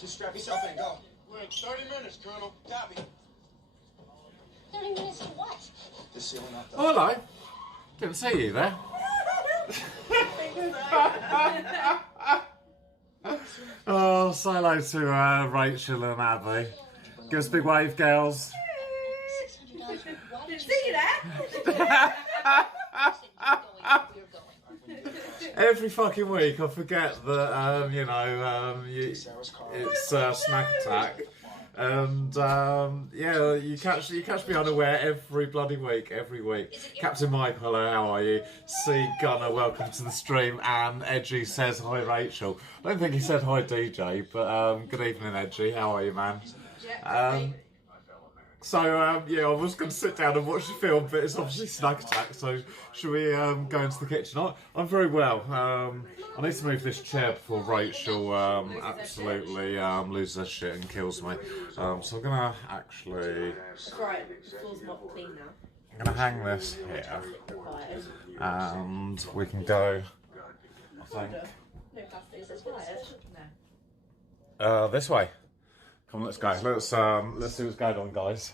Just strap yourself in, go. We're at 30 minutes, Colonel. Copy. 30 minutes to what? The ceiling off the... Oh, hello. Didn't see you there. Oh, say hello to Rachel and Abby. Give us a big wave, girls. $600. See you there? Every fucking week I forget that, it's Snack Attack. And, yeah, you catch me unaware every bloody week, every week. Captain Mike, hello, how are you? C. Gunner, welcome to the stream. And Edgy says, hi, Rachel. I don't think he said hi, DJ, but good evening, Edgy. How are you, man? Yeah, I was going to sit down and watch the film, but it's obviously Snack Attack, so should we go into the kitchen? I'm very well. I need to move this chair before Rachel absolutely loses her shit and kills me. So I'm going to actually... Right, the floor's not clean now. I'm going to hang this here, and we can go, I think, No plastic, it's wired. this way. Come on, let's go. Let's see what's going on, guys.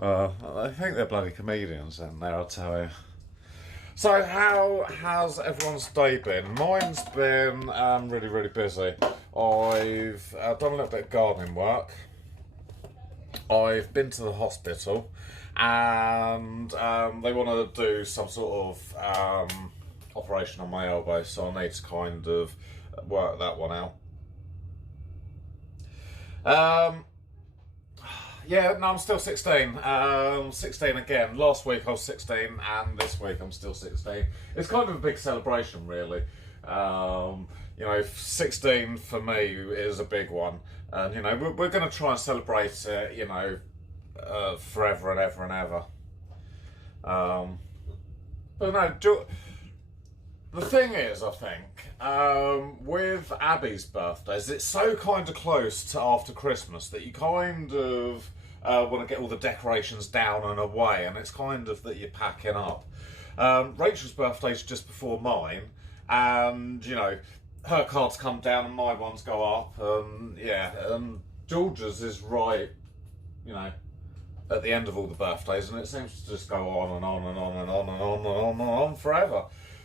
I think they're bloody comedians in there, I'll tell you. So, how has everyone's day been? Mine's been really, really busy. I've done a little bit of gardening work. I've been to the hospital, and they want to do some sort of operation on my elbow, so I need to kind of work that one out. Yeah, no, I'm still 16. 16 again. Last week I was 16, and this week I'm still 16. It's kind of a big celebration, really. 16 for me is a big one, and we're going to try and celebrate it, forever and ever and ever. But no, the thing is, I think, with Abby's birthdays, it's so kind of close to after Christmas that you kind of want to get all the decorations down and away, and it's kind of that you're packing up. Rachel's birthday's just before mine, and, her cards come down and my ones go up, and George's is right, at the end of all the birthdays, and it seems to just go on and on and on and on and on and on and on forever.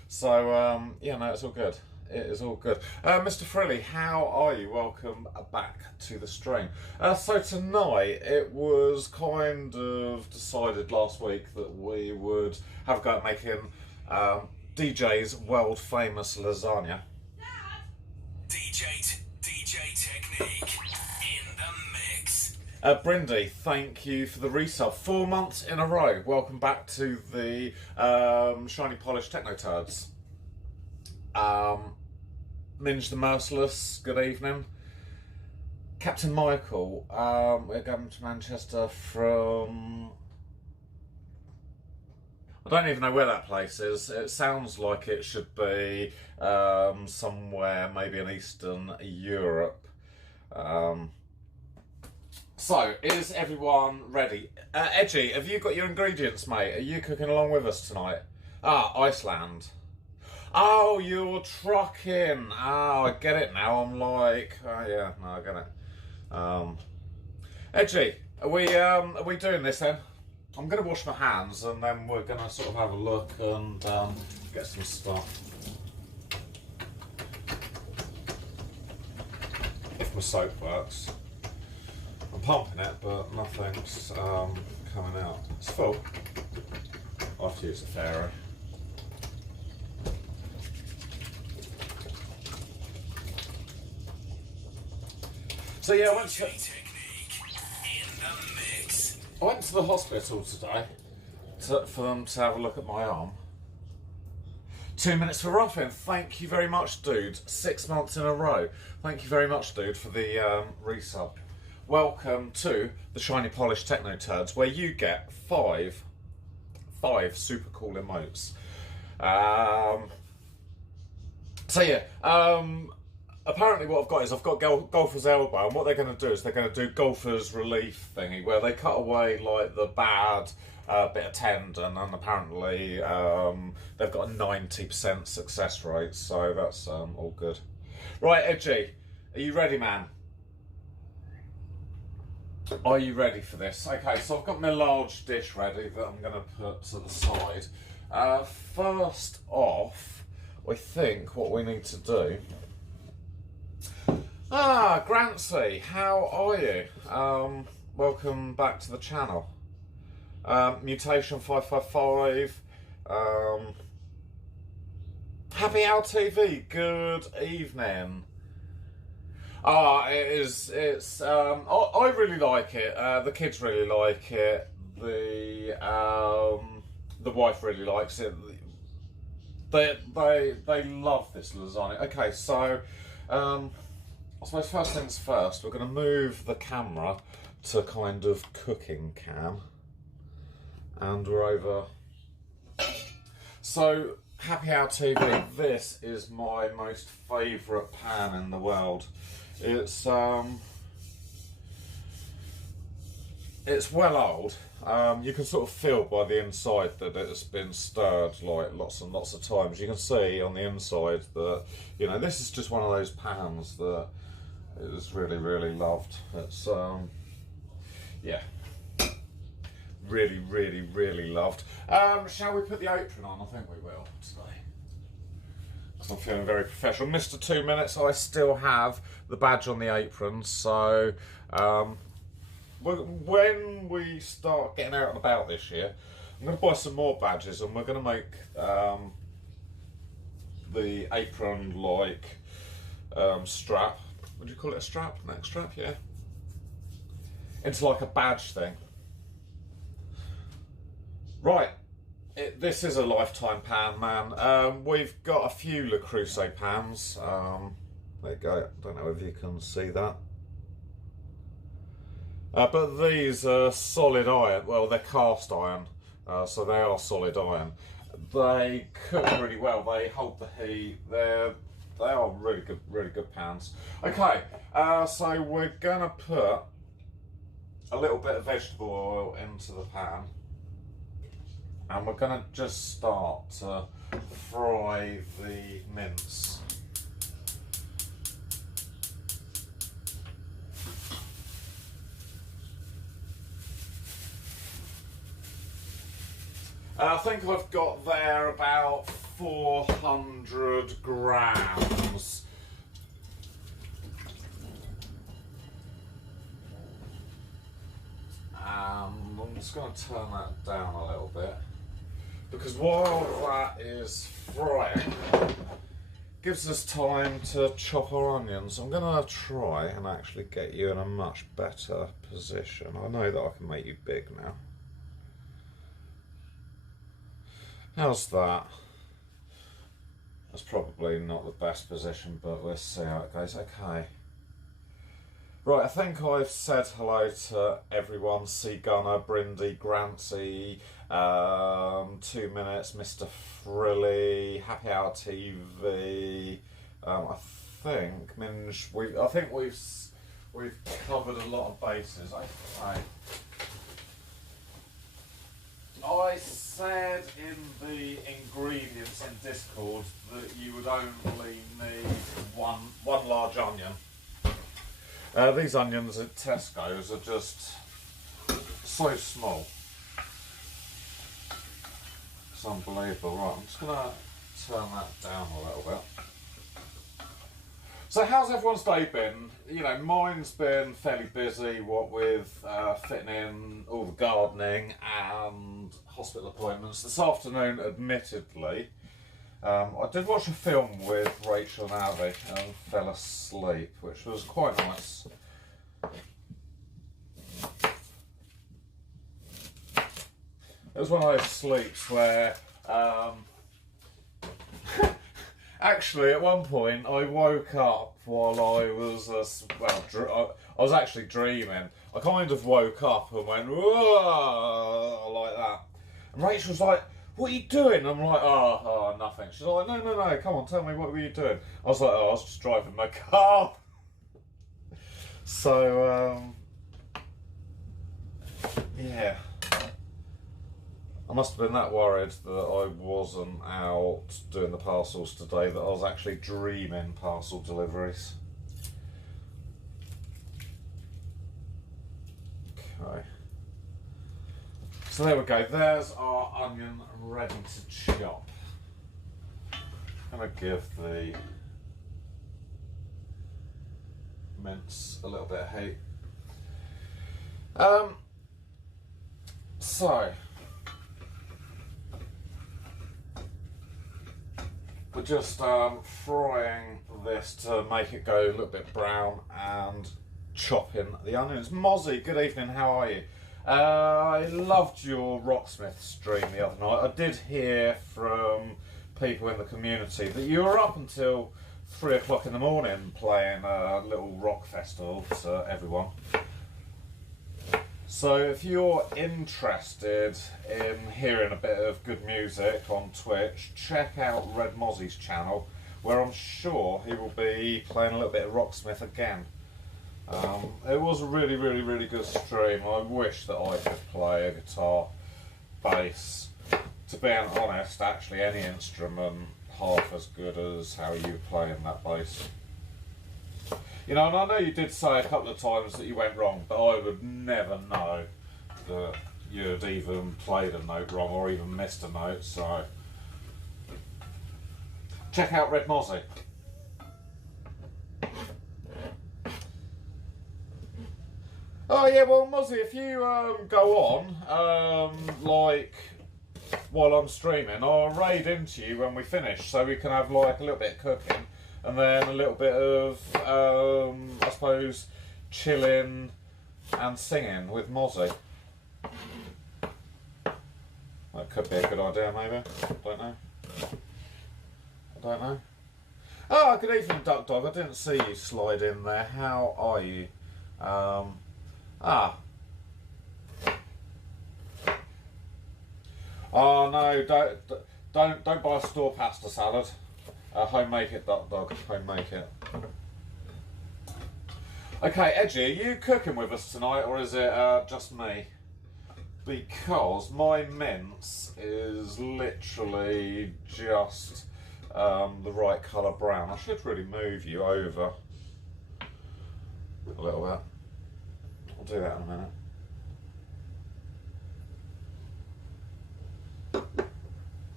So, it's all good. It is all good. Mr. Frilly, how are you? Welcome back to the stream. So tonight, it was kind of decided last week that we would have a go at making DJ's world famous lasagna. DJ Technique in the mix. Brindy, thank you for the resub. 4 months in a row. Welcome back to the Shiny Polished Techno Turds. Minge the Merciless, good evening. Captain Michael, we're going to Manchester from... I don't even know where that place is. It sounds like it should be somewhere maybe in Eastern Europe. So, is everyone ready? Edgy, have you got your ingredients, mate? Are you cooking along with us tonight? Iceland. Oh, you're trucking. Oh, I get it now. I'm like, oh yeah, no, I get it. Edgy, are we doing this then? I'm going to wash my hands, and then we're going to sort of have a look and get some stuff. If my soap works. I'm pumping it, but nothing's coming out. It's full. I'll have to use the Pharaoh. So yeah, I went to the hospital today for them to have a look at my arm. 2 minutes for Ruffin. Thank you very much, dude. 6 months in a row. Thank you very much, dude, for the resub. Welcome to the Shiny Polished Techno Turds, where you get five super cool emotes. Apparently what I've got is I've got Golfer's Elbow, and what they're going to do is they're going to do Golfer's Relief thingy, where they cut away like the bad a bit of tendon, and apparently they've got a 90% success rate, so that's all good. Right, Edgy, are you ready, man? Are you ready for this? Okay, so I've got my large dish ready that I'm going to put to the side. First off, I think what we need to do... Grancy, how are you? Welcome back to the channel. Mutation 555. Happy Hour TV, good evening. It's I really like it. The kids really like it. The wife really likes it. They love this lasagna. Okay, so I suppose first things first, we're going to move the camera to kind of cooking cam, and we're over. So Happy Hour TV. This is my most favourite pan in the world. It's well old. You can sort of feel by the inside that it's been stirred like lots and lots of times. You can see on the inside that, you know, this is just one of those pans that is really, really loved. It's yeah, really, really, really loved. Shall we put the apron on? I think we will today. I'm feeling very professional. Mr. 2 minutes, I still have the badge on the apron, so when we start getting out and about this year, I'm going to buy some more badges, and we're going to make the apron like strap. Would you call it a strap? Neck strap, yeah. Into like a badge thing. Right. This is a lifetime pan, man. We've got a few Le Creuset pans. There you go. I don't know if you can see that. But these are solid iron. Well, they're cast iron, so they are solid iron. They cook really well. They hold the heat. They are really good pans. Okay, so we're gonna put a little bit of vegetable oil into the pan. And we're going to just start to fry the mince. I think I've got there about 400 grams. I'm just going to turn that down a little bit, because while that is frying, gives us time to chop our onions. I'm going to try and actually get you in a much better position. I know that I can make you big now. How's that? That's probably not the best position, but let's see how it goes. Okay. Right, I think I've said hello to everyone. C. Gunner, Brindy, Grancy, 2 minutes, Mr. Frilly, Happy Hour TV. I think Minge. I think we've covered a lot of bases. I said in the ingredients in Discord that you would only need one large onion. These onions at Tesco's are just so small. It's unbelievable. Right, I'm just going to turn that down a little bit. So how's everyone's day been? You know, mine's been fairly busy, what with fitting in all the gardening and hospital appointments. This afternoon, admittedly, I did watch a film with Rachel and Abby and fell asleep, which was quite nice. It was one of those sleeps where, actually, at one point, I woke up while I was, I was actually dreaming. I kind of woke up and went, whoa, like that. And Rachel was like, what are you doing? I'm like, oh, nothing. She's like, no, come on, tell me, what were you doing? I was like, I was just driving my car. So, yeah. I must have been that worried that I wasn't out doing the parcels today that I was actually dreaming parcel deliveries. Okay. So there we go, there's our onion ready to chop. I'm going to give the mince a little bit of heat. So we're just frying this to make it go a little bit brown and chopping the onions. Mozzie, good evening, how are you? I loved your Rocksmith stream the other night. I did hear from people in the community that you were up until 3 o'clock in the morning playing a little rock festival to everyone. So if you're interested in hearing a bit of good music on Twitch, check out Red Mozzie's channel, where I'm sure he will be playing a little bit of Rocksmith again. It was a really good stream. I wish that I could play a guitar, bass. To be honest, actually any instrument half as good as how you were playing that bass. You know, and I know you did say a couple of times that you went wrong, but I would never know that you'd even played a note wrong or even missed a note, so check out Red Mozzie. Oh yeah, well Mozzie, if you go on, like while I'm streaming, I'll raid into you when we finish, so we can have like a little bit of cooking and then a little bit of, I suppose, chilling and singing with Mozzie. That could be a good idea, maybe. Don't know. I don't know. Oh, good evening, Duck Dog. I didn't see you slide in there. How are you? Oh no! Don't buy a store pasta salad. Home make it, Duck Dog. Home make it. Okay, Edgy, are you cooking with us tonight, or is it just me? Because my mince is literally just the right colour brown. I should really move you over a little bit. I'll do that in a minute.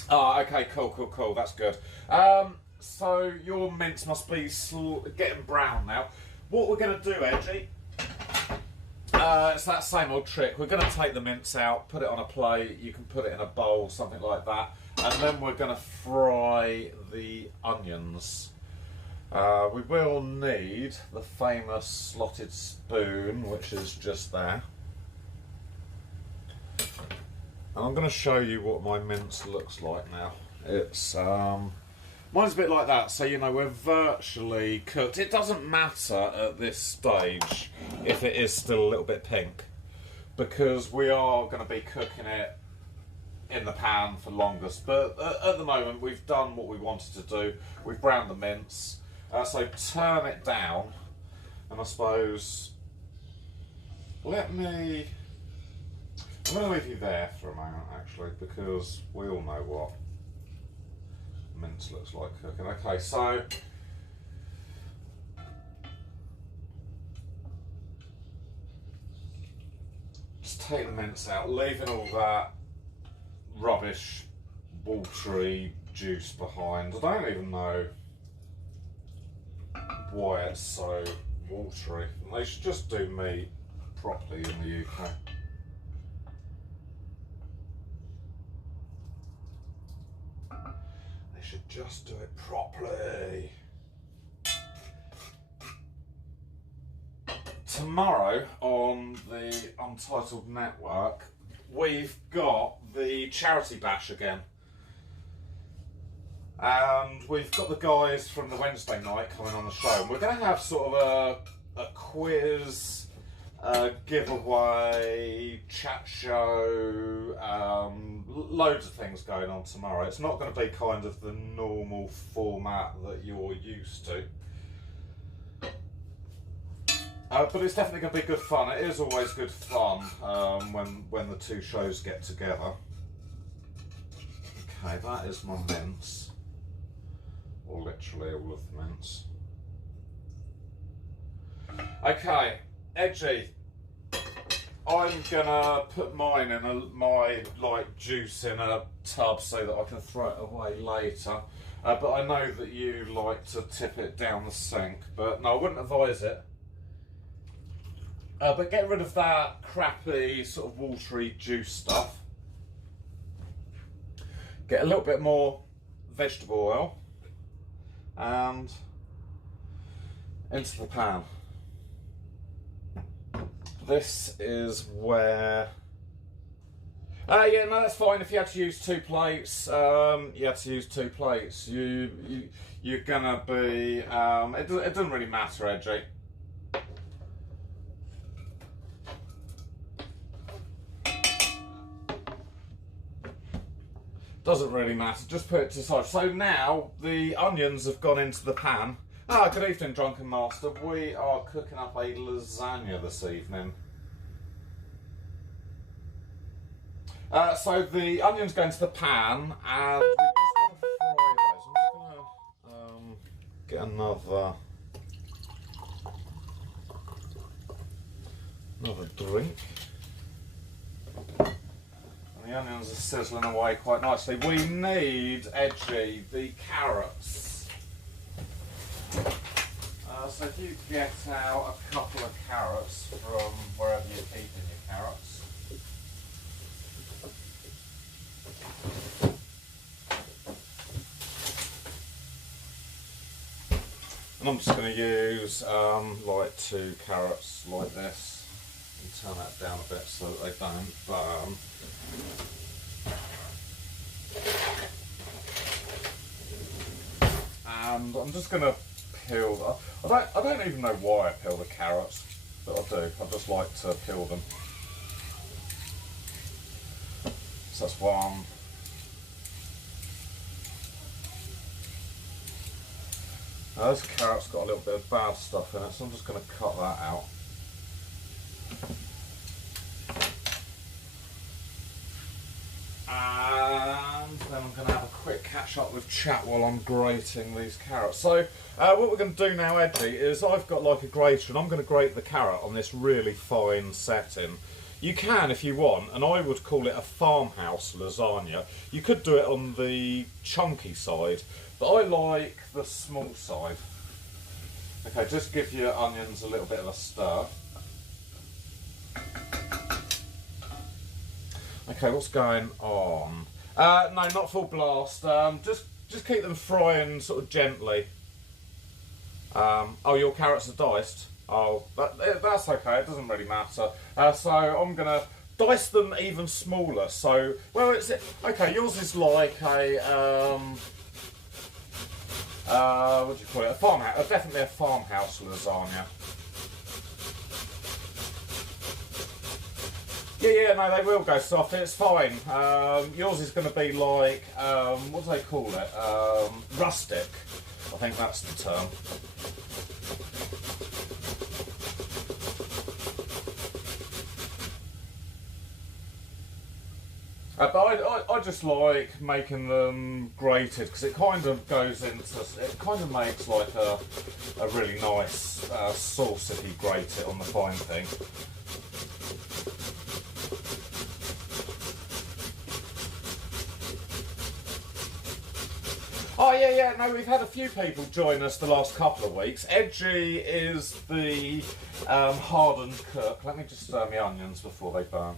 Oh, okay, cool. That's good. So your mince must be getting brown now. What we're going to do, Edgy, it's that same old trick. We're going to take the mince out, put it on a plate. You can put it in a bowl, something like that, and then we're going to fry the onions. We will need the famous slotted spoon, which is just there. And I'm going to show you what my mince looks like now. It's mine's a bit like that, so you know we're virtually cooked. It doesn't matter at this stage if it is still a little bit pink, because we are going to be cooking it in the pan for longest. But at the moment we've done what we wanted to do. We've browned the mince, so turn it down, and I suppose I'm going to leave you there for a moment actually, because we all know what mince looks like cooking. Okay, so just take the mince out, leaving all that rubbish, watery juice behind. I don't even know why it's so watery. They should just do meat properly in the UK. Should just do it properly. Tomorrow on the Untitled Network, we've got the charity bash again. And we've got the guys from the Wednesday night coming on the show. And we're going to have sort of a quiz, giveaway, chat show, loads of things going on tomorrow. It's not going to be kind of the normal format that you're used to. But it's definitely going to be good fun. It is always good fun when the two shows get together. Okay, that is my mince. Or literally all of the mince. Okay, Edgy. I'm gonna put mine in my juice in a tub so that I can throw it away later. But I know that you like to tip it down the sink. But no, I wouldn't advise it. But get rid of that crappy sort of watery juice stuff. Get a little bit more vegetable oil and into the pan. This is where... yeah, no, that's fine. If you had to use 2 plates, you had to use 2 plates. You're gonna be... it doesn't really matter, Edgy. Doesn't really matter, just put it to the side. So now the onions have gone into the pan. Good evening, Drunken Master. We are cooking up a lasagna this evening. So the onions go into the pan and we just want to fry those. I'm just going to get another drink. The onions are sizzling away quite nicely. We need, Edgy, the carrots. So if you get out a couple of carrots from wherever you're keeping your carrots. And I'm just going to use like 2 carrots like this and turn that down a bit so that they don't burn. And I'm just going to peel. I don't even know why I peel the carrots, but I do. I just like to peel them. So that's one. Now this carrot's got a little bit of bad stuff in it, so I'm just going to cut that out. And then I'm going to have a quick catch up with chat while I'm grating these carrots. So what we're going to do now, Edgy, is I've got like a grater and I'm going to grate the carrot on this really fine setting. You can if you want, and I would call it a farmhouse lasagna. You could do it on the chunky side, but I like the small side. Okay, just give your onions a little bit of a stir. Okay, what's going on? No, not full blast. Just keep them frying sort of gently. Oh, your carrots are diced. Oh, that's okay. It doesn't really matter. So I'm gonna dice them even smaller. So, well, it's okay. Yours is like a what do you call it? A farmhouse. Definitely a farmhouse lasagna. Yeah, no, they will go soft. It's fine. Yours is going to be like, what do they call it? Rustic. I think that's the term. But I just like making them grated because it kind of goes into, it kind of makes like a really nice sauce if you grate it on the fine thing. Oh yeah, no, we've had a few people join us the last couple of weeks. Edgy is the hardened cook. Let me just stir my onions before they burn.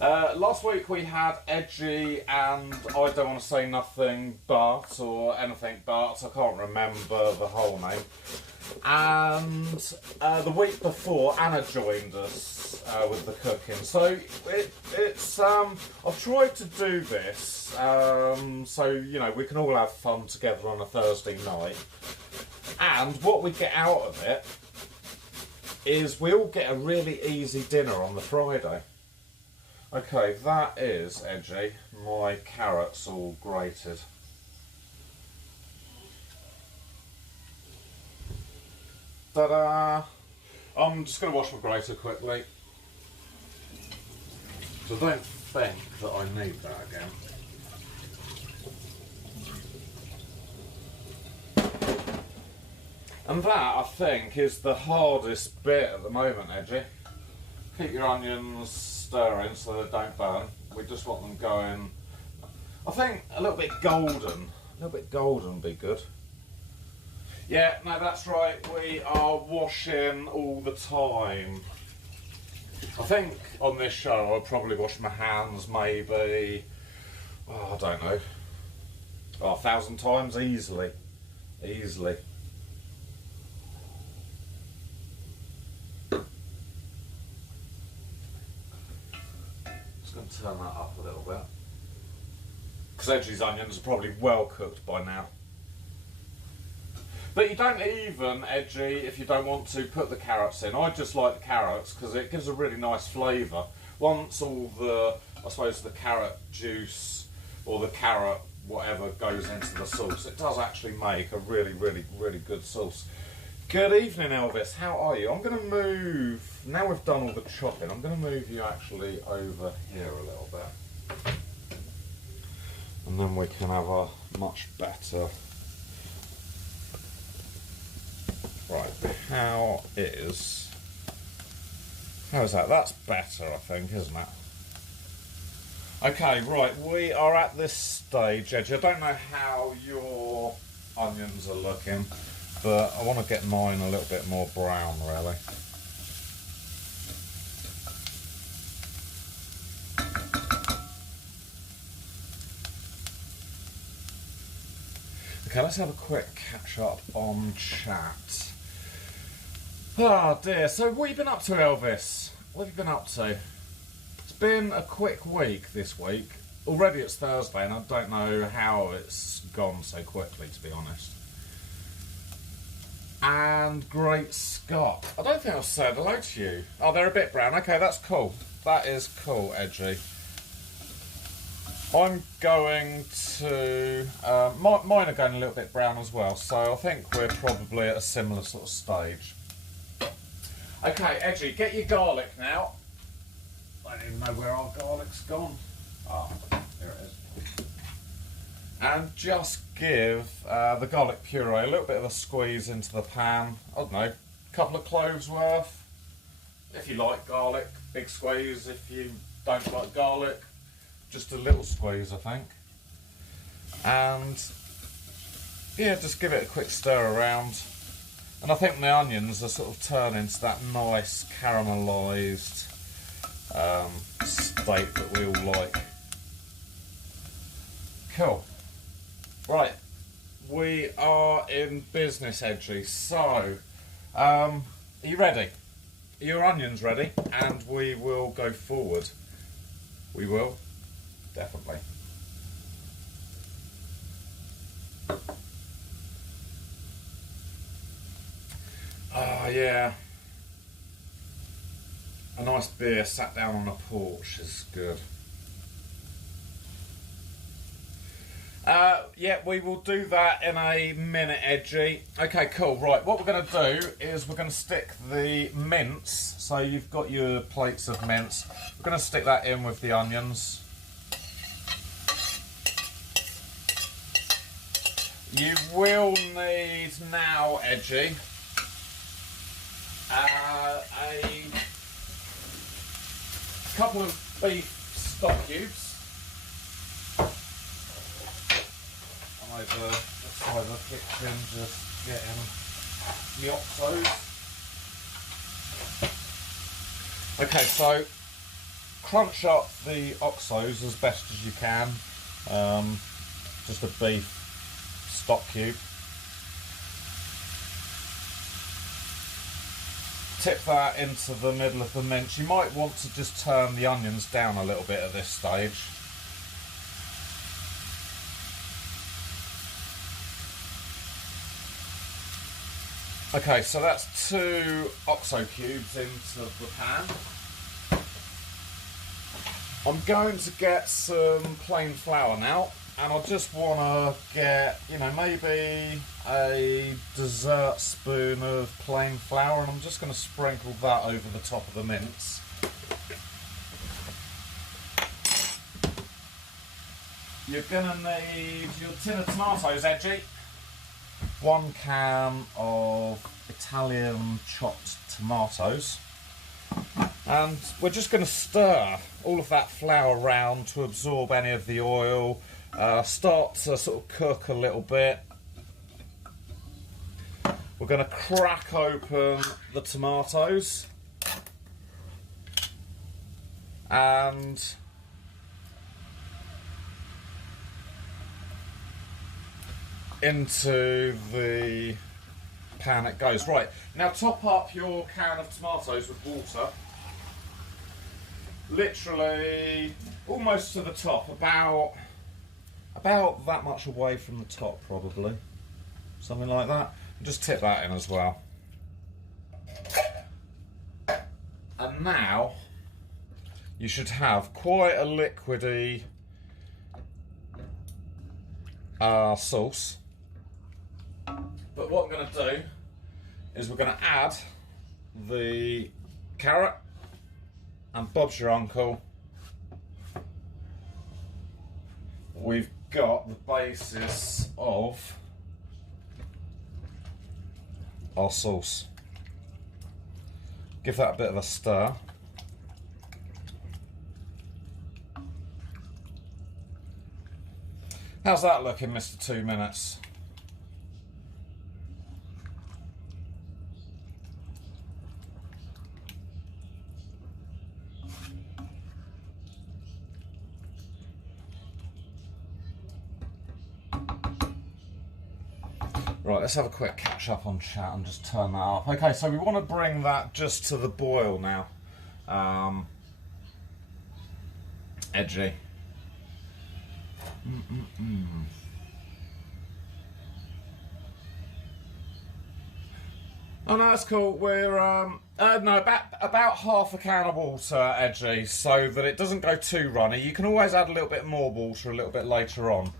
Last week we had Edgy and I don't want to say nothing but or anything but, I can't remember the whole name. And the week before Anna joined us with the cooking. So it's I've tried to do this so you know we can all have fun together on a Thursday night. And what we get out of it is we all get a really easy dinner on the Friday. Okay, that is, Edgy, my carrots all grated. Ta-da! I'm just going to wash my grater quickly. So I don't think that I need that again. And that, I think, is the hardest bit at the moment, Edgy. Keep your onions stirring so they don't burn. We just want them going, I think, a little bit golden. A little bit golden would be good. Yeah, no, that's right. We are washing all the time. I think on this show I'll probably wash my hands maybe, oh, I don't know, 1,000 times easily. Easily. Just going to turn that up a little bit. Because Edgy's onions are probably well cooked by now. But you don't even, Edgy, if you don't want to, put the carrots in. I just like the carrots because it gives a really nice flavour. Once all the, I suppose, the carrot juice or the carrot whatever goes into the sauce, it does actually make a really, really, really good sauce. Good evening, Elvis. How are you? I'm going to move, now we've done all the chopping, I'm going to move you actually over here a little bit. And then we can have a much better... Right, how is that? That's better, I think, isn't it? Okay, right, we are at this stage, Edge. I don't know how your onions are looking, but I want to get mine a little bit more brown, really. Okay, let's have a quick catch up on chat. Oh dear, so what have you been up to, Elvis? What have you been up to? It's been a quick week this week. Already it's Thursday and I don't know how it's gone so quickly, to be honest. And Great Scott. I don't think I've said hello to you. Oh, they're a bit brown. Okay, that's cool. That is cool, Edgy. I'm going to... mine are going a little bit brown as well, so I think we're probably at a similar sort of stage. Okay, Edgy, get your garlic now. I don't even know where our garlic's gone. Ah, here it is. And just give the garlic puree a little bit of a squeeze into the pan. I don't know, a couple of cloves worth. If you like garlic, big squeeze. If you don't like garlic, just a little squeeze, I think. And yeah, just give it a quick stir around. And I think the onions are sort of turning to that nice caramelised state that we all like. Cool. Right, we are in business, Edgy. So, are you ready? Are your onions ready? And we will go forward. We will, definitely. Oh yeah, a nice beer sat down on a porch is good. Yeah, we will do that in a minute, Edgy. Okay, cool. Right, what we're going to do is we're going to stick the mince. So you've got your plates of mince. We're going to stick that in with the onions. You will need now, Edgy, a couple of beef stock cubes. Over the side of the kitchen, just getting the oxos. Okay, so crunch up the oxos as best as you can. Just a beef stock cube. Tip that into the middle of the mince. You might want to just turn the onions down a little bit at this stage. Okay, so that's 2 OXO cubes into the pan. I'm going to get some plain flour now, and I just want to get, you know, maybe a dessert spoon of plain flour, and I'm just going to sprinkle that over the top of the mince. you're gonna need your tin of tomatoes, Edgy. 1 can of Italian chopped tomatoes. And we're just going to stir all of that flour around to absorb any of the oil, start to sort of cook a little bit. We're going to crack open the tomatoes and into the pan it goes. Right, now top up your can of tomatoes with water. Literally almost to the top, about that much away from the top probably. Something like that. And just tip that in as well. And now you should have quite a liquidy sauce. But what I'm going to do is we're going to add the carrot and Bob's your uncle. We've got the basis of our sauce. Give that a bit of a stir. How's that looking, Mr. 2 minutes? Right, let's have a quick catch up on chat and just turn that up. Okay, so we want to bring that just to the boil now. Edgy. Oh no, that's cool. We're no, about half a can of water, Edgy, so that it doesn't go too runny. You can always add a little bit more water a little bit later on.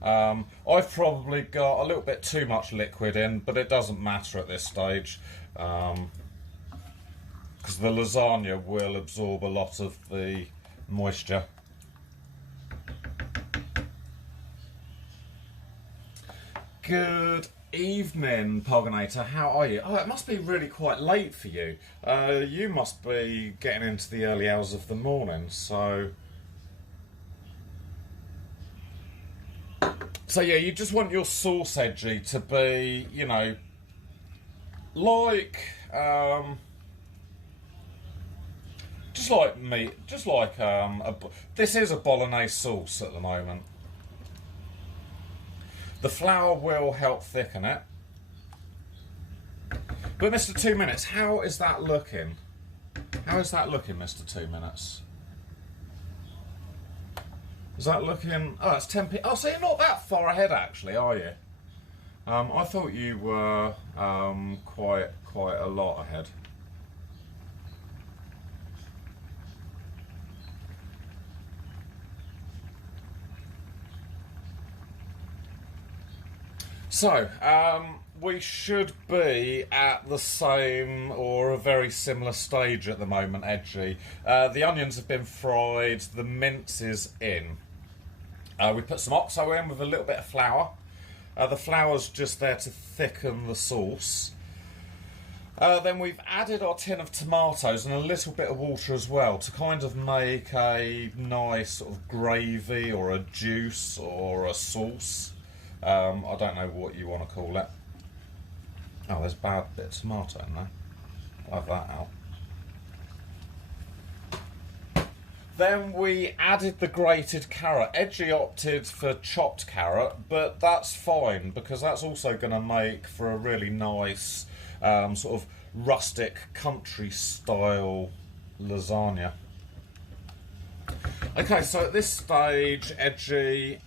I've probably got a little bit too much liquid in, but it doesn't matter at this stage, because the lasagna will absorb a lot of the moisture. Good evening, Poganator. How are you? Oh, it must be really quite late for you. You must be getting into the early hours of the morning, so... So yeah, you just want your sauce, Edgy, to be, you know, like, just like meat, just like, this is a bolognese sauce at the moment. The flour will help thicken it. But Mr. 2 minutes, how is that looking? How is that looking, Mr. 2 minutes? Is that looking... Oh, it's 10p... Oh, so you're not that far ahead, actually, are you? I thought you were quite a lot ahead. So, we should be at the same or a very similar stage at the moment, Edgy. The onions have been fried, the mince is in. We put some oxo in with a little bit of flour. The flour's just there to thicken the sauce. Then we've added our tin of tomatoes and a little bit of water as well to kind of make a nice sort of gravy or a juice or a sauce. I don't know what you want to call it. Oh, there's a bad bit of tomato in there. I'll have that out. Then we added the grated carrot. Edgy opted for chopped carrot, but that's fine because that's also going to make for a really nice sort of rustic country style lasagna. Okay, so at this stage, Edgy,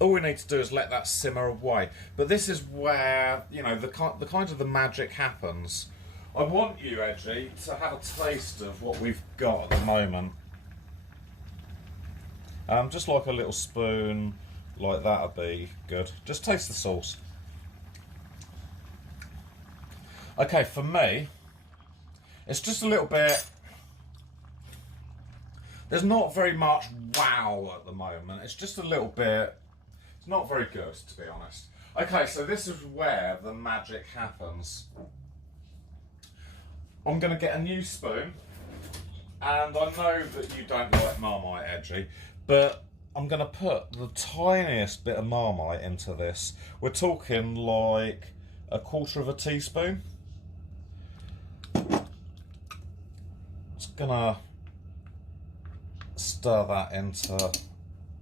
all we need to do is let that simmer away. But this is where, you know, the kind of the magic happens. I want you, Edgy, to have a taste of what we've got at the moment. Just like a little spoon, like that would be good. Just taste the sauce. Okay, for me, it's just a little bit there's not very much wow at the moment. It's just a little bit, it's not very good, to be honest. Okay, so this is where the magic happens. I'm going to get a new spoon, and I know that you don't like Marmite, Edgy, but I'm going to put the tiniest bit of Marmite into this. We're talking like a quarter of a teaspoon. Just going to stir that into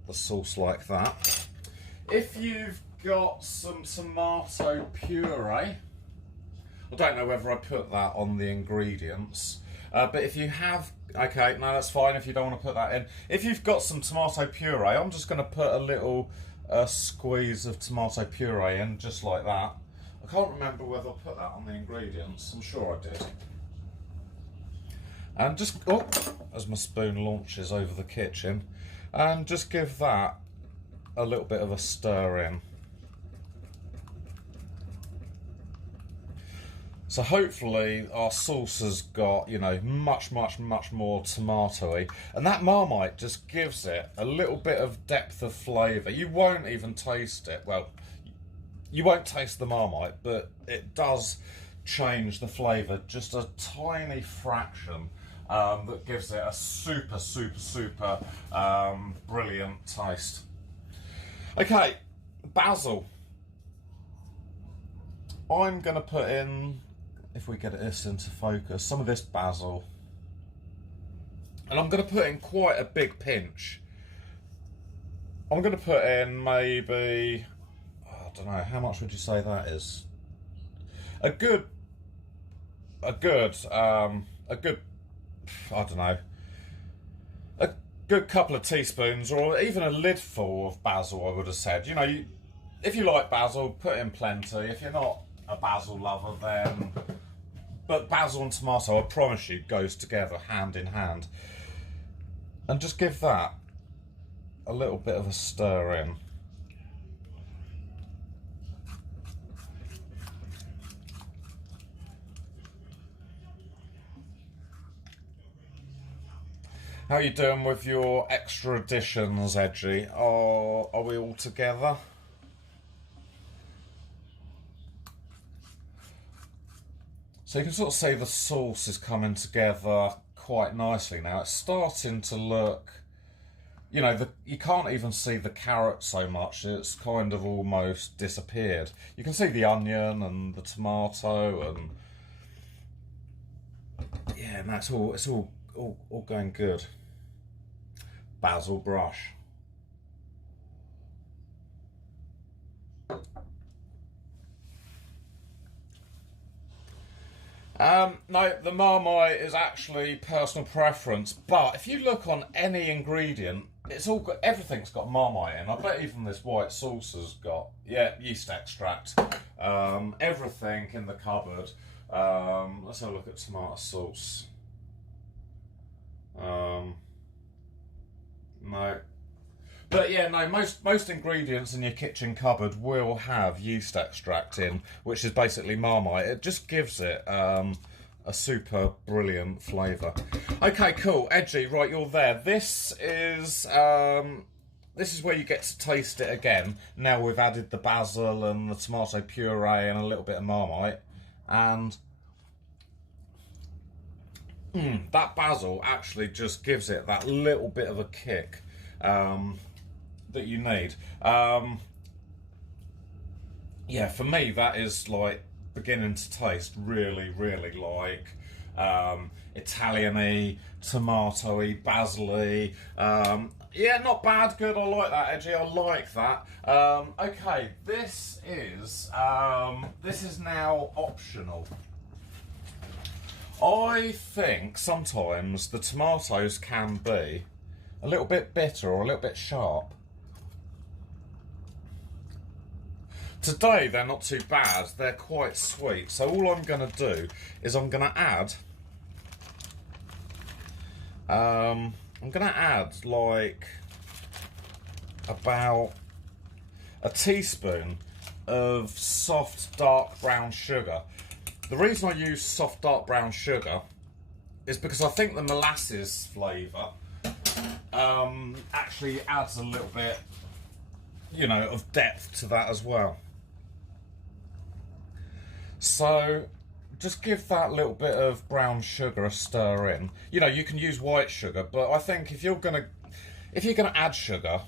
the sauce like that. If you've got some tomato puree, I don't know whether I put that on the ingredients, but if you have, okay, no, that's fine if you don't want to put that in. If you've got some tomato puree, I'm just going to put a little squeeze of tomato puree in, just like that. I can't remember whether I put that on the ingredients. I'm sure I did. And just, oh, as my spoon launches over the kitchen, and just give that a little bit of a stir in. So hopefully our sauce has got, you know, much more tomatoey, and that Marmite just gives it a little bit of depth of flavour. You won't even taste it. Well, you won't taste the Marmite, but it does change the flavour just a tiny fraction. That gives it a super brilliant taste. Okay, basil. I'm going to put in, if we get this into focus, some of this basil. And I'm going to put in quite a big pinch. I'm going to put in maybe, I don't know, how much would you say that is? A good, I don't know, a good couple of teaspoons, or even a lid full of basil, I would have said. You know, if you like basil, put in plenty. If you're not a basil lover, then... But basil and tomato, I promise you, goes together hand in hand. And just give that a little bit of a stir in. How are you doing with your extra additions, Edgy? Are we all together? So you can sort of see the sauce is coming together quite nicely now. It's starting to look, you know, you can't even see the carrot so much. It's kind of almost disappeared. You can see the onion and the tomato, and yeah, man, it's all going good. Basil brush. No, the Marmite is actually personal preference, but if you look on any ingredient, it's all got, everything's got Marmite in. I bet even this white sauce has got, yeah, yeast extract. Everything in the cupboard. Let's have a look at tomato sauce. No. But yeah, no, most ingredients in your kitchen cupboard will have yeast extract in, which is basically Marmite. It just gives it a super brilliant flavour. Okay, cool. Edgy, right, you're there. This is where you get to taste it again. Now we've added the basil and the tomato puree and a little bit of Marmite. And that basil actually just gives it that little bit of a kick that you need. Yeah, for me that is like beginning to taste really like Italian-y, tomato-y, basil-y. Yeah, not bad, good. I like that, Edgy. I like that. Okay, this is now optional. I think sometimes the tomatoes can be a little bit bitter or a little bit sharp. Today they're not too bad, they're quite sweet. So all I'm going to do is I'm going to add like about a teaspoon of soft dark brown sugar. The reason I use soft dark brown sugar is because I think the molasses flavour actually adds a little bit, you know, of depth to that as well. So just give that little bit of brown sugar a stir in. You know, you can use white sugar, but I think if you're gonna add sugar,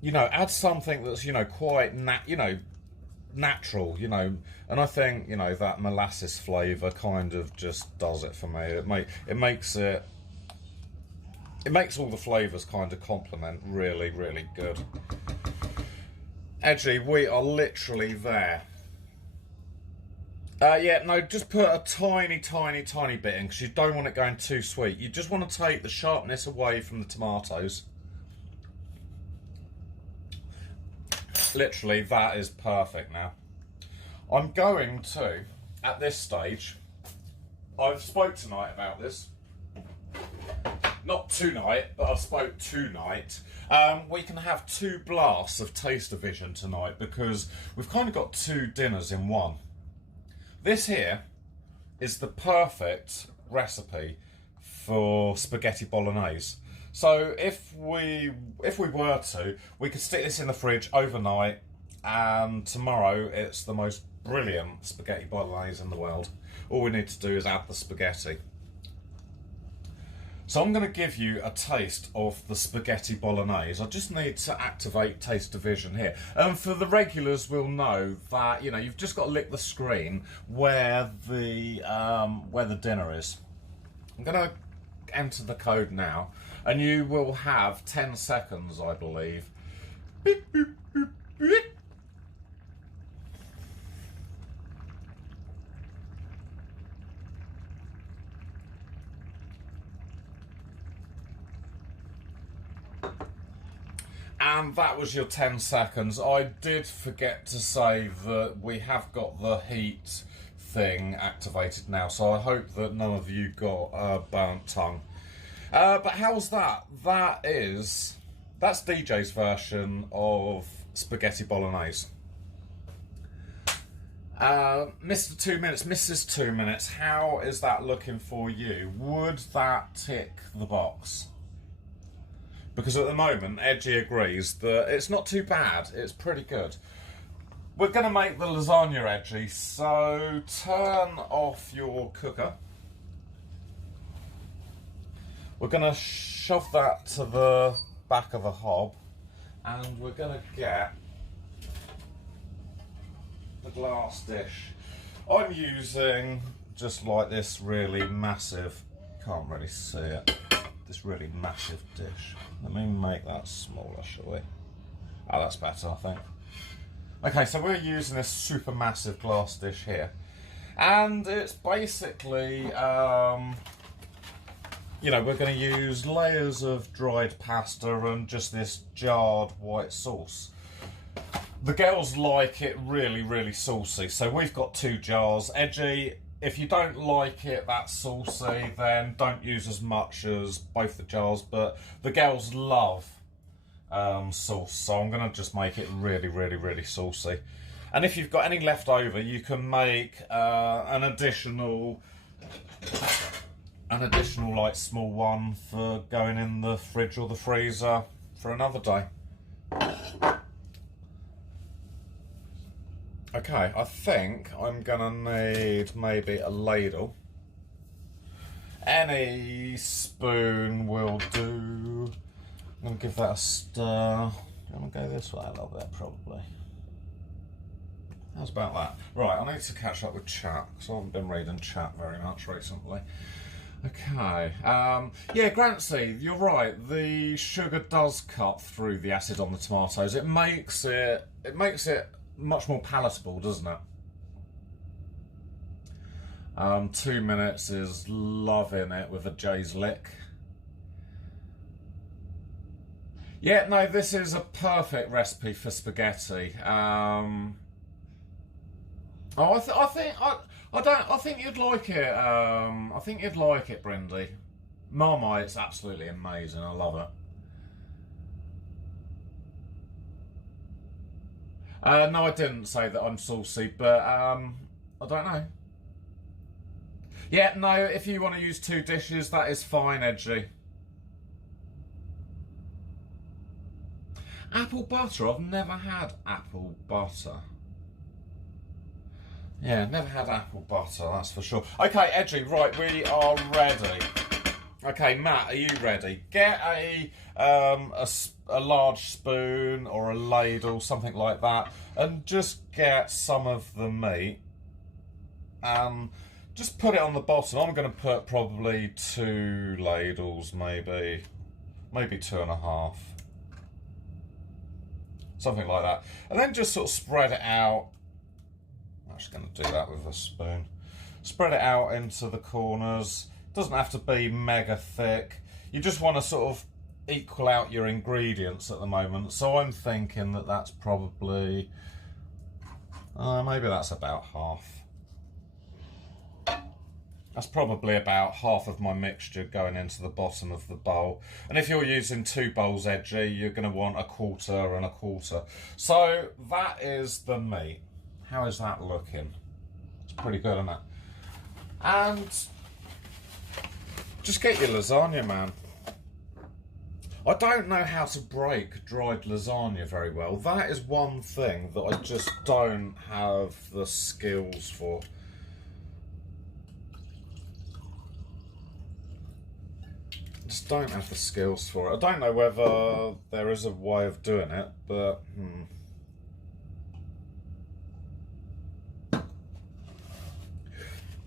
you know, add something that's, you know, quite natural, you know. And I think, you know, that molasses flavour kind of just does it for me. It makes all the flavours kind of complement really, really good. Edgy, we are literally there. Yeah, no, just put a tiny, tiny, tiny bit in because you don't want it going too sweet. You just want to take the sharpness away from the tomatoes. Literally, that is perfect now. I'm going to, at this stage, I've spoke tonight about this. Not tonight, but I spoke tonight. We can have 2 blasts of taster vision tonight because we've kind of got 2 dinners in one. This here is the perfect recipe for spaghetti bolognese. So if we were to, we could stick this in the fridge overnight, and tomorrow it's the most brilliant spaghetti bolognese in the world. All we need to do is add the spaghetti. So I'm going to give you a taste of the spaghetti bolognese. I just need to activate taster vision here. For the regulars will know that, you know, you've just got to lick the screen where the dinner is. I'm going to enter the code now, and you will have 10 seconds, I believe. Beep, beep, beep, beep. And that was your 10 seconds. I did forget to say that we have got the heat thing activated now, so I hope that none of you got a burnt tongue. But how's that? That's DJ's version of spaghetti bolognese. Mr. 2 minutes, Mrs. 2 minutes, how is that looking for you? Would that tick the box? Because at the moment, Edgy agrees that it's not too bad. It's pretty good. We're going to make the lasagna, Edgy, so turn off your cooker. We're going to shove that to the back of the hob, and we're going to get the glass dish. I'm using just like this really massive, can't really see it, this really massive dish. Let me make that smaller, shall we? Oh, that's better, I think. Okay, so we're using this super massive glass dish here. And it's basically, you know, we're going to use layers of dried pasta and just this jarred white sauce. The girls like it really, really saucy, so we've got 2 jars. Edgy, if you don't like it that saucy, then don't use as much as both the jars, but the girls love sauce, so I'm going to just make it really, really, really saucy. And if you've got any left over, you can make an additional like small one for going in the fridge or the freezer for another day. Okay, I think I'm gonna need maybe a ladle. Any spoon will do. I'm gonna give that a stir. I'm gonna go this way a little bit, probably. How's about that? Right, I need to catch up with chat, because I haven't been reading chat very much recently. Okay, yeah, Grancy, you're right. The sugar does cut through the acid on the tomatoes. It makes it much more palatable, doesn't it? 2 minutes is loving it with a Jay's lick. Yeah, no, this is a perfect recipe for spaghetti. I think you'd like it. I think you'd like it, Brindy. Marmite's absolutely amazing. I love it. No, I didn't say that I'm saucy, but I don't know. Yeah, no, if you want to use 2 dishes, that is fine, Edgy. Apple butter. I've never had apple butter. Yeah, never had apple butter, that's for sure. Okay, Edgy, right, we are ready. Okay, Matt, are you ready? Get a large spoon or a ladle, something like that, and just get some of the meat. Just put it on the bottom. I'm going to put probably 2 ladles, maybe 2.5. Something like that. And then just sort of spread it out. I'm just going to do that with a spoon. Spread it out into the corners. Doesn't have to be mega thick. You just want to sort of equal out your ingredients at the moment. So I'm thinking that that's probably, maybe that's about half. That's probably about half of my mixture going into the bottom of the bowl. And if you're using 2 bowls, Edgy, you're going to want 1/4 and 1/4. So that is the meat. How is that looking? It's pretty good, isn't it? And just get your lasagna, man. I don't know how to break dried lasagna very well. That is one thing that I just don't have the skills for. Just don't have the skills for it. I don't know whether there is a way of doing it, but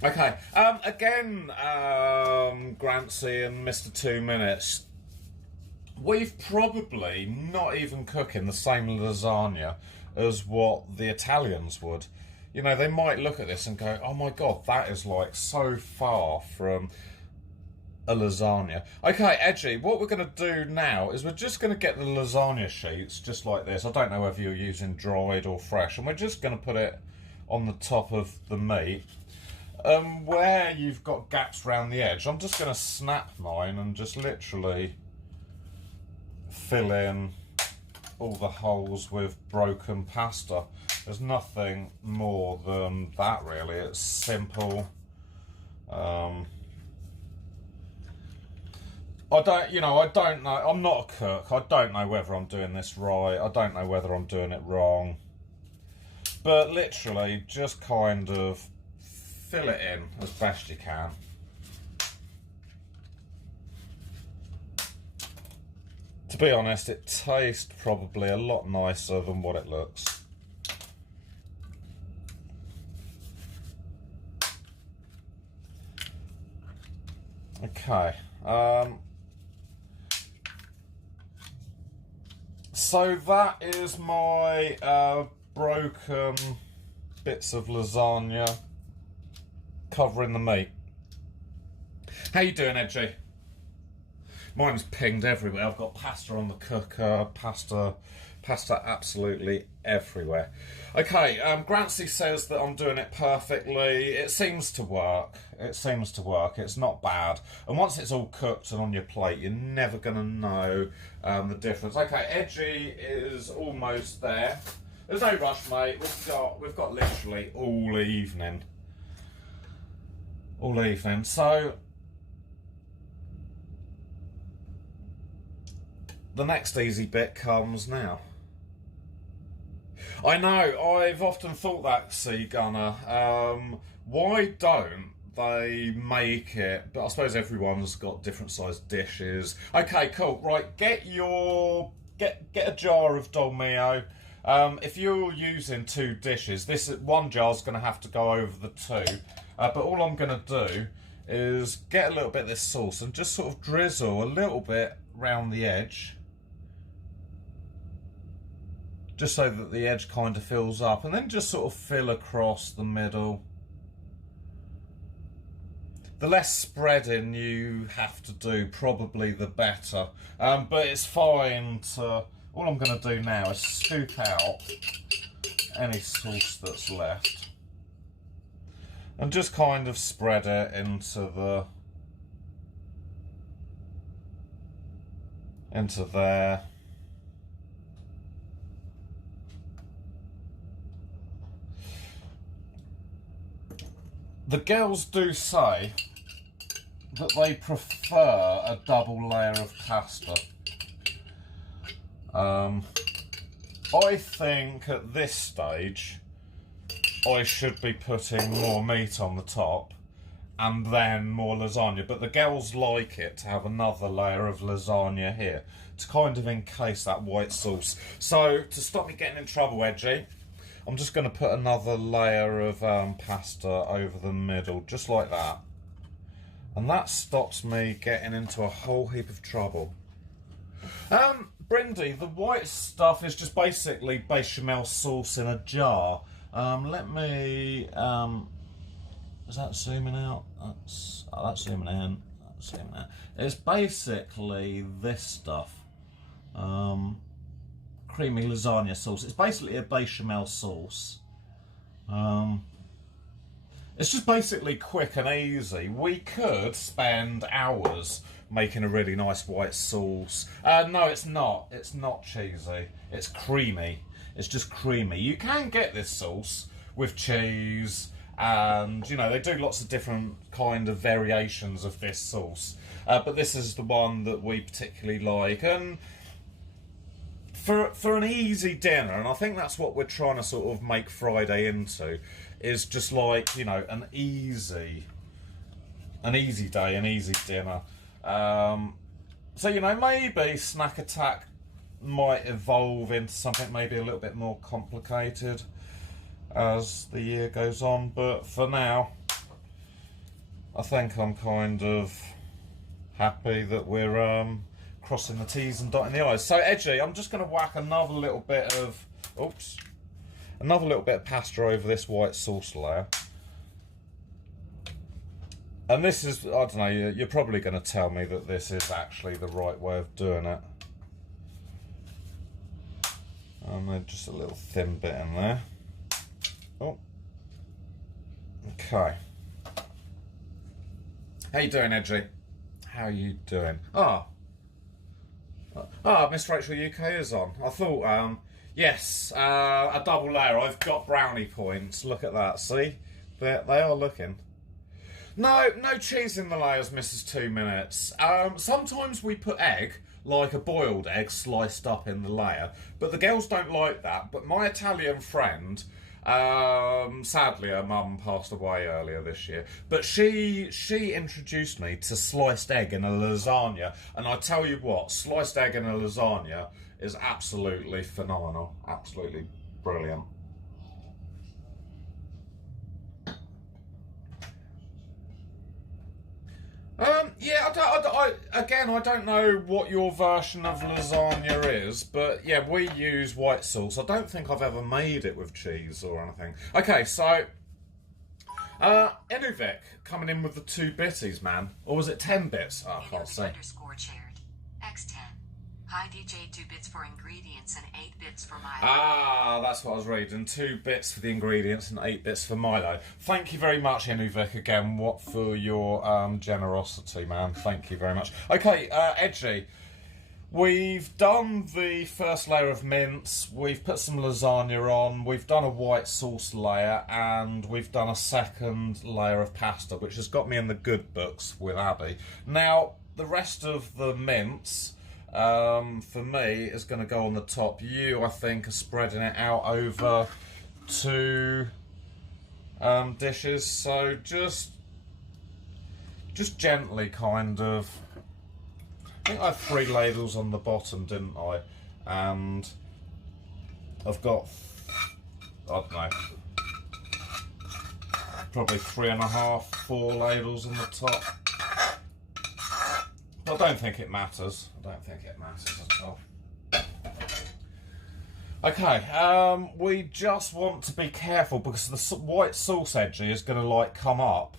Okay, again, Grancy and Mr. 2 Minutes, we've probably not even cooking the same lasagna as what the Italians would. You know, they might look at this and go, oh my God, that is like so far from a lasagna. Okay, Edgy, what we're going to do now is we're just going to get the lasagna sheets just like this. I don't know whether you're using dried or fresh, and we're just going to put it on the top of the meat. Where you've got gaps around the edge, I'm just going to snap mine and just literally fill in all the holes with broken pasta. There's nothing more than that really. It's simple. I don't know. I'm not a cook. I don't know whether I'm doing this right. I don't know whether I'm doing it wrong. But literally, just kind of fill it in as best you can. To be honest, it tastes probably a lot nicer than what it looks. Okay. So that is my broken bits of lasagna covering the meat. How you doing, Edgy? Mine's pinged everywhere. I've got pasta on the cooker, pasta absolutely everywhere. Okay, Grancy says that I'm doing it perfectly. It seems to work. It's not bad. And once it's all cooked and on your plate, you're never going to know the difference. Okay, Edgy is almost there. There's no rush, mate. We've got literally all evening. So the next easy bit comes now. I know, I've often thought that, Sea Gunner. Why don't they make it? But I suppose everyone's got different sized dishes. Okay, cool. Right, get a jar of dolmio. If you're using 2 dishes, this one jar's going to have to go over the 2. But all I'm going to do is get a little bit of this sauce and just sort of drizzle a little bit round the edge. Just so that the edge kind of fills up, and then just sort of fill across the middle. The less spreading you have to do, probably the better. But it's fine to... All I'm going to do now is scoop out any sauce that's left. And just kind of spread it into there. The girls do say that they prefer a double layer of pasta. I think at this stage I should be putting more meat on the top and then more lasagna, but the girls like it to have another layer of lasagna here to kind of encase that white sauce. So to stop me getting in trouble, Edgy, I'm just going to put another layer of pasta over the middle, just like that. And that stops me getting into a whole heap of trouble. Brindy, the white stuff is just basically bechamel sauce in a jar. Let me... is that zooming out? That's zooming in. That's zooming out. It's basically this stuff. Creamy lasagna sauce. It's basically a bechamel sauce. It's just basically quick and easy. We could spend hours making a really nice white sauce. No, it's not. It's not cheesy. It's creamy. It's just creamy. You can get this sauce with cheese, and you know they do lots of different kind of variations of this sauce. But this is the one that we particularly like, and for an easy dinner, and I think that's what we're trying to sort of make Friday into, is just like, you know, an easy day, an easy dinner. So, you know, maybe Snack Attack might evolve into something maybe a little bit more complicated as the year goes on, but for now I think I'm kind of happy that we're crossing the T's and dotting the I's. So Edgy, I'm just going to whack another little bit of pasta over this white sauce layer. And this is, I don't know, you're probably going to tell me that this is actually the right way of doing it. And then just a little thin bit in there. Oh. Okay. How you doing, Edgy? How you doing? Miss Rachel UK is on. I thought, yes, a double layer. I've got brownie points. Look at that. See? They are looking. No cheese in the layers, Mrs. 2 Minutes. Sometimes we put egg, like a boiled egg, sliced up in the layer. But the girls don't like that. But my Italian friend, sadly her mum passed away earlier this year, but she introduced me to sliced egg in a lasagna, and I tell you what, sliced egg in a lasagna is absolutely phenomenal, absolutely brilliant. Yeah, I don't know what your version of lasagna is, but yeah, we use white sauce. I don't think I've ever made it with cheese or anything. Okay, so Inuvik coming in with the 2 bitties, man. Or was it 10 bits? Oh, I can't say. Underscore shared. X10. Hi DJ, 2 bits for ingredients and 8 bits for Milo. Ah, that's what I was reading. 2 bits for the ingredients and 8 bits for Milo. Thank you very much, Inuvik, again, for your generosity, man. Thank you very much. Okay, Edgy. We've done the first layer of mince, we've put some lasagna on, we've done a white sauce layer, and we've done a second layer of pasta, which has got me in the good books with Abby. Now, the rest of the mince, for me, is going to go on the top. You, I think, are spreading it out over 2 dishes, so just gently kind of... I think I have 3 ladles on the bottom, didn't I? And I've got, I don't know, probably 3.5, 4 ladles on the top. I don't think it matters. I don't think it matters at all. Okay, we just want to be careful because the white sauce, Edgy, is going to like come up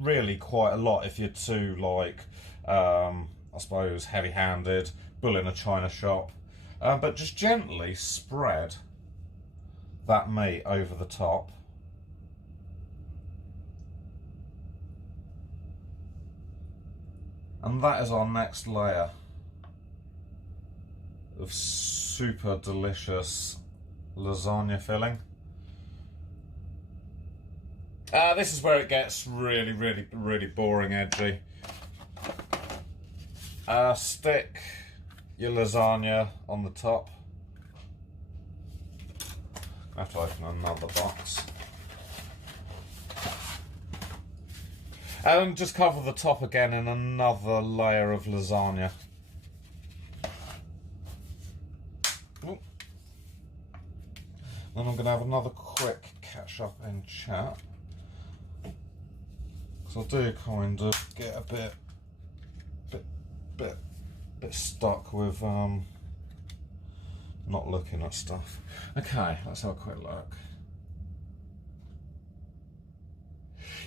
really quite a lot if you're too like, I suppose, heavy-handed, bull in a china shop. But just gently spread that meat over the top. And that is our next layer of super delicious lasagna filling. This is where it gets really, really, really boring, Edgy. Stick your lasagna on the top. I have to open another box. And just cover the top again in another layer of lasagna. Ooh. Then I'm going to have another quick catch up in chat. Because I do kind of get a bit stuck with not looking at stuff. Okay, let's have a quick look.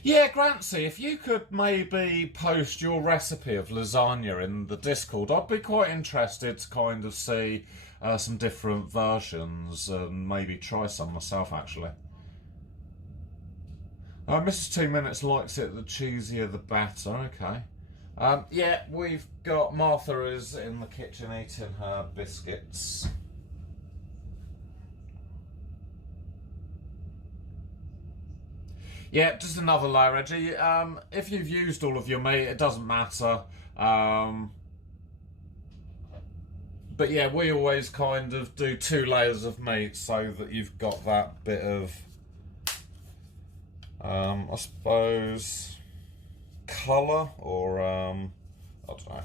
Yeah, Grancy, if you could maybe post your recipe of lasagna in the Discord, I'd be quite interested to kind of see some different versions and maybe try some myself, actually. Mrs. 2 Minutes likes it, the cheesier the better, okay. Yeah, we've got Martha is in the kitchen eating her biscuits. Yeah, just another layer, Reggie. If you've used all of your meat, it doesn't matter. But yeah, we always kind of do 2 layers of meat so that you've got that bit of, I suppose, colour or, I don't know.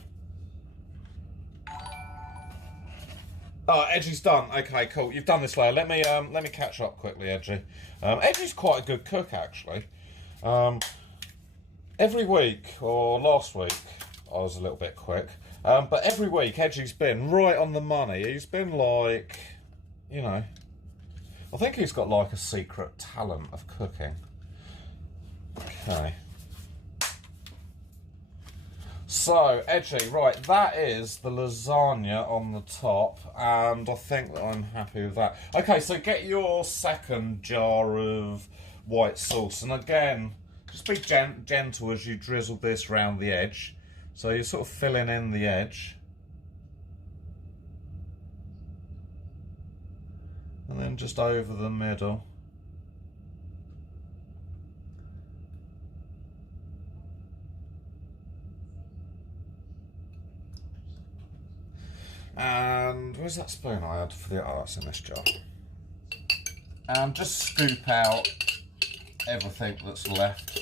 Oh, Edgy's done. Okay, cool. You've done this layer. Let me catch up quickly, Edgy. Edgy's quite a good cook, actually. Every week, or last week, I was a little bit quick. But every week, Edgy's been right on the money. He's been like, you know, I think he's got like a secret talent of cooking. Okay. So, Edgy, right, that is the lasagna on the top, and I think that I'm happy with that. Okay, so get your second jar of white sauce, and again, just be gentle as you drizzle this round the edge. So you're sort of filling in the edge. And then just over the middle. And where's that spoon I had for the, oh, it's in this jar. And just scoop out everything that's left.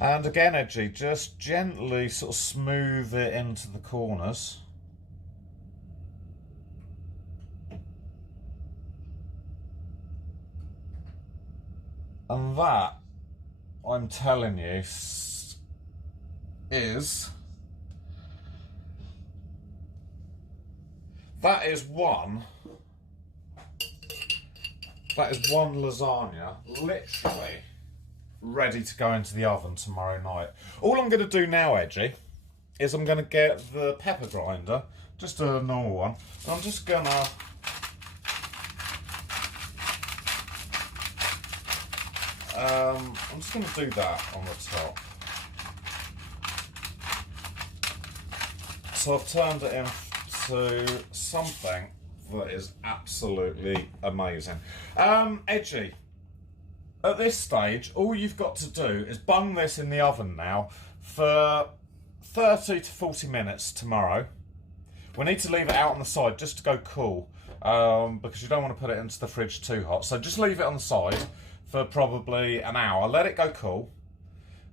And again, Edgy, just gently sort of smooth it into the corners. And that, I'm telling you, that is one lasagna, literally ready to go into the oven tomorrow night. All I'm going to do now, Edgy, is I'm going to get the pepper grinder, just a normal one, and I'm just going to do that on the top. So I've turned it into something that is absolutely amazing. Edgy, at this stage, all you've got to do is bung this in the oven now for 30 to 40 minutes tomorrow. We need to leave it out on the side just to go cool, because you don't want to put it into the fridge too hot. So just leave it on the side for probably an hour. Let it go cool.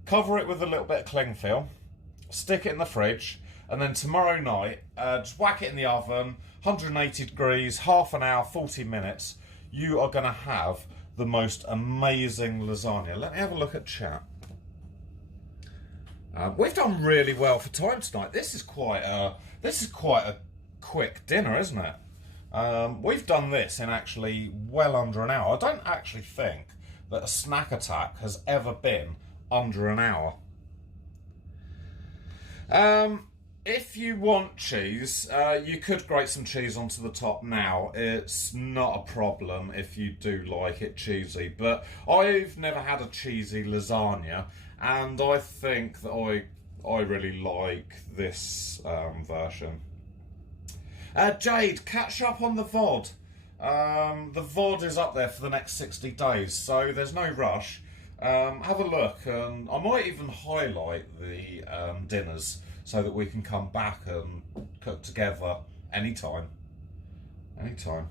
Cover it with a little bit of cling film. Stick it in the fridge. And then tomorrow night, just whack it in the oven, 180 degrees, half an hour, 40 minutes. You are going to have the most amazing lasagna. Let me have a look at chat. We've done really well for time tonight. This is quite a quick dinner, isn't it? We've done this in actually well under an hour. I don't actually think that a snack attack has ever been under an hour. If you want cheese, you could grate some cheese onto the top now. It's not a problem if you do like it cheesy, but I've never had a cheesy lasagna, and I think that I really like this version. Jade, catch up on the VOD. The VOD is up there for the next 60 days, so there's no rush. Have a look, and I might even highlight the dinners so that we can come back and cook together anytime. Anytime.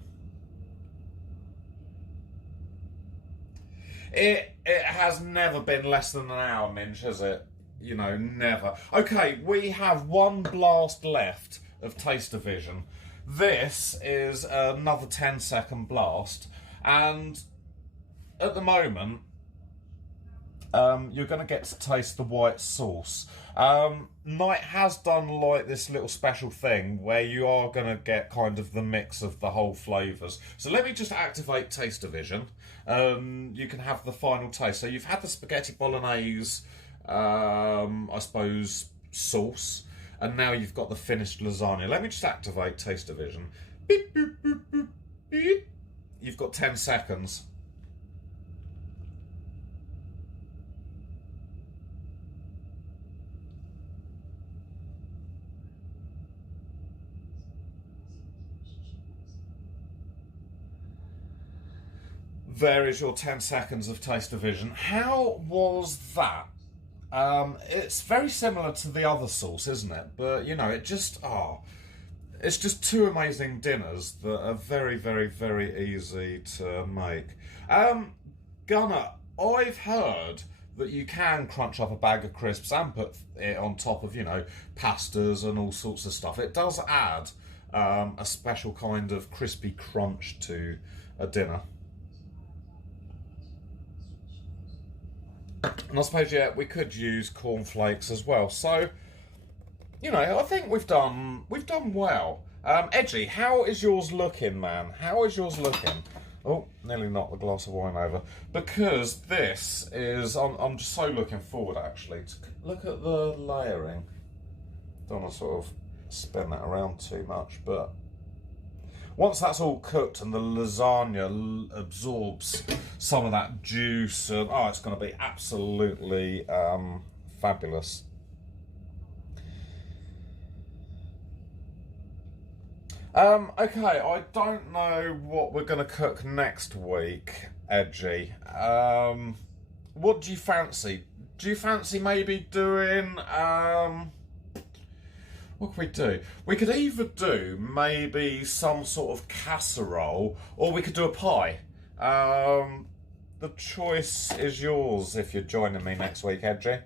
It has never been less than an hour, Minch, has it? You know, never. Okay, we have one blast left of Taste Division. This is another 10-second blast, and at the moment, you're going to get to taste the white sauce. Knight has done like this little special thing where you are going to get kind of the mix of the whole flavours. So let me just activate Taste Division. You can have the final taste. So you've had the spaghetti bolognese, I suppose, sauce, and now you've got the finished lasagna. Let me just activate Taste Division. Beep, boop, boop, boop, beep. You've got 10 seconds. There is your 10 seconds of Taste Division. How was that? It's very similar to the other sauce, isn't it? But, you know, it's just two amazing dinners that are very, very, very easy to make. Gunnar, I've heard that you can crunch up a bag of crisps and put it on top of, you know, pastas and all sorts of stuff. It does add a special kind of crispy crunch to a dinner. And I suppose, yeah, we could use cornflakes as well. So, you know, I think we've done well. Edgy, how is yours looking, man? How is yours looking? Oh, nearly knocked the glass of wine over. Because this is, I'm just so looking forward, actually, to look at the layering. Don't want to sort of spin that around too much, but once that's all cooked and the lasagna absorbs some of that juice, and it's going to be absolutely fabulous. Okay, I don't know what we're going to cook next week, Edgy. What do you fancy? Do you fancy maybe doing... what could we do? We could either do maybe some sort of casserole, or we could do a pie. The choice is yours if you're joining me next week, Edgy.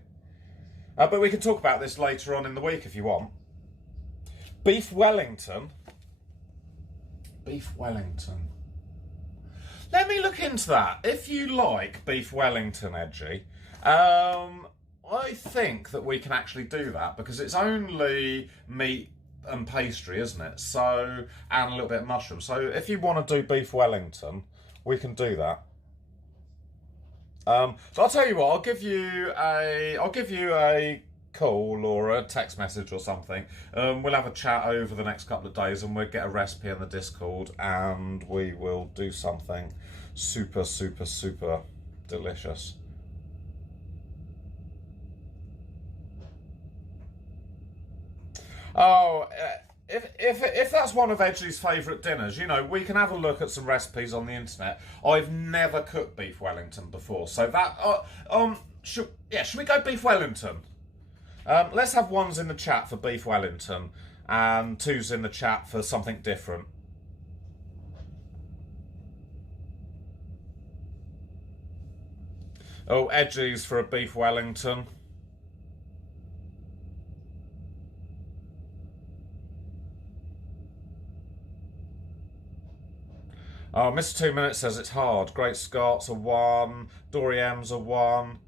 But we can talk about this later on in the week if you want. Beef Wellington. Beef Wellington. Let me look into that. If you like beef Wellington, Edgy, I think that we can actually do that because it's only meat and pastry, isn't it? So, and a little bit of mushroom. So if you want to do beef Wellington, we can do that. So I'll tell you what, I'll give you a call or a text message or something. We'll have a chat over the next couple of days and we'll get a recipe in the Discord and we will do something super, super, super delicious. Oh, if that's one of Edgy's favourite dinners, you know, we can have a look at some recipes on the internet. I've never cooked beef Wellington before, so that should we go beef Wellington? Let's have ones in the chat for beef Wellington and twos in the chat for something different. Oh, Edgy's for a beef Wellington. Oh, Mr. 2 Minutes says it's hard. Great Scots are 1. Dory M's are 1.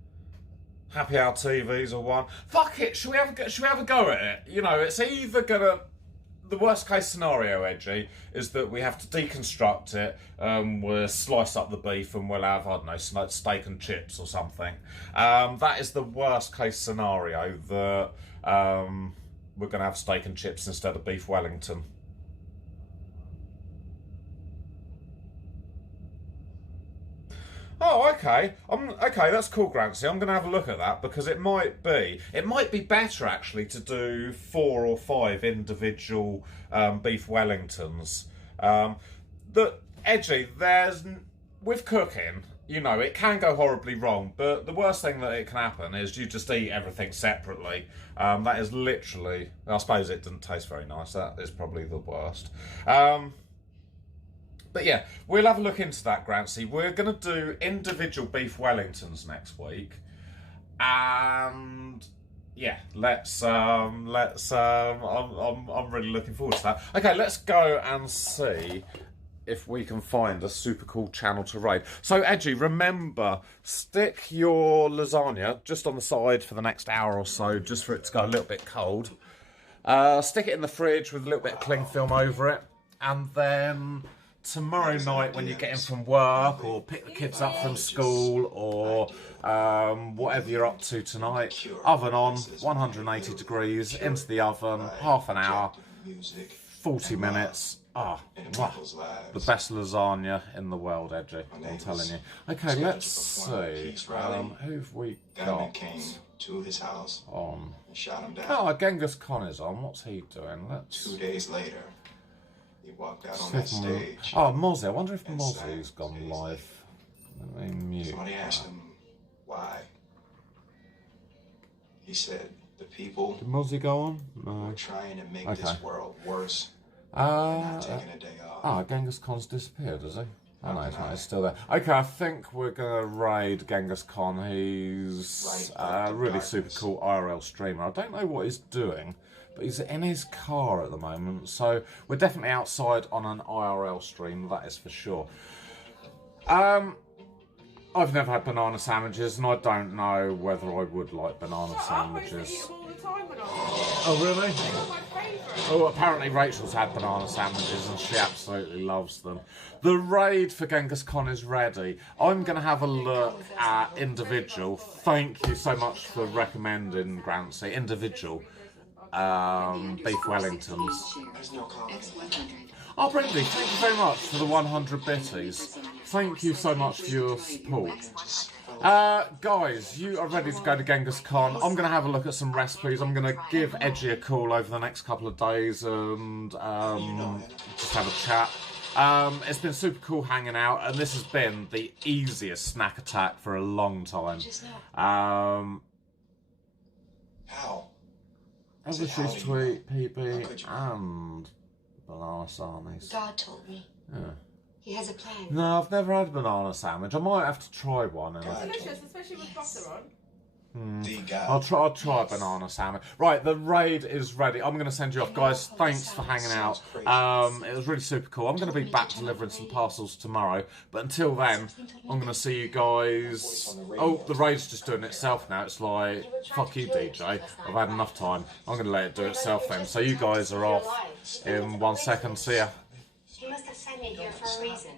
Happy Hour TV's are 1. Fuck it, should we have a go at it? You know, it's either gonna... The worst case scenario, Edgy, is that we have to deconstruct it, we'll slice up the beef and we'll have, I don't know, steak and chips or something. That is the worst case scenario, that we're going to have steak and chips instead of beef Wellington. Oh, okay. Okay, that's cool, Grancy. I'm going to have a look at that because it might be better actually to do 4 or 5 individual beef Wellingtons. Edgy, with cooking, you know, it can go horribly wrong, but the worst thing that it can happen is you just eat everything separately. That is literally, I suppose it didn't taste very nice. That is probably the worst. But yeah, we'll have a look into that, Grancy. We're going to do individual beef Wellingtons next week. And yeah, I'm really looking forward to that. Okay, let's go and see if we can find a super cool channel to raid. So, Edgy, remember, stick your lasagna just on the side for the next hour or so, just for it to go a little bit cold. Stick it in the fridge with a little bit of cling film over it. And then tomorrow night when you get in from work or pick the kids up from school or whatever you're up to tonight, oven on, 180 degrees, into the oven, half an hour, 40 minutes. The best lasagna in the world, Edgy, I'm telling you. Okay, let's see. Who've we got to his house on? and shot him down. Oh, Genghis Khan is on. What's he doing? 2 days later, he walked out on that stage. Oh, Mozzie. I wonder if Mozzie's gone live. Let me mute. Somebody asked him why. He said, the people Did Mozzie go on? No. are trying to make this world worse. Not Taking a day off. Genghis Khan's disappeared, has he? Oh no, he's not. He's still there. Okay, I think we're gonna raid Genghis Khan. He's a really super cool IRL streamer. I don't know what he's doing, but he's in his car at the moment. So we're definitely outside on an IRL stream, that is for sure. I've never had banana sandwiches, and I don't know whether I would like banana sandwiches. Oh, really? Oh, apparently Rachel's had banana sandwiches and she absolutely loves them. The raid for Genghis Khan is ready. I'm going to have a look at individual. Thank you so much for recommending, Grancy. Individual beef Wellingtons. Oh, Brindy, thank you very much for the 100 bitties. Thank you so much for your support. Guys, you are ready to go to Genghis Khan. I'm going to have a look at some recipes. I'm going to give Edgy a call over the next couple of days and just have a chat. It's been super cool hanging out, and this has been the easiest snack attack for a long time. How? Elvis's tweet, PB, and banana sarnies. God told me. Yeah. He has a plan. No, I've never had a banana sandwich. I might have to try one. It's delicious, especially with butter on. I'll try a banana sandwich. Right, the raid is ready. I'm going to send you off, guys. Thanks for hanging out. It was really super cool. I'm going to be back delivering some parcels tomorrow. But until then, I'm going to see you guys. Oh, the raid's just doing itself now. It's like, fuck you, DJ. I've had enough time. I'm going to let it do itself then. So you guys are off in 1 second. See ya. He must have sent me here for a reason.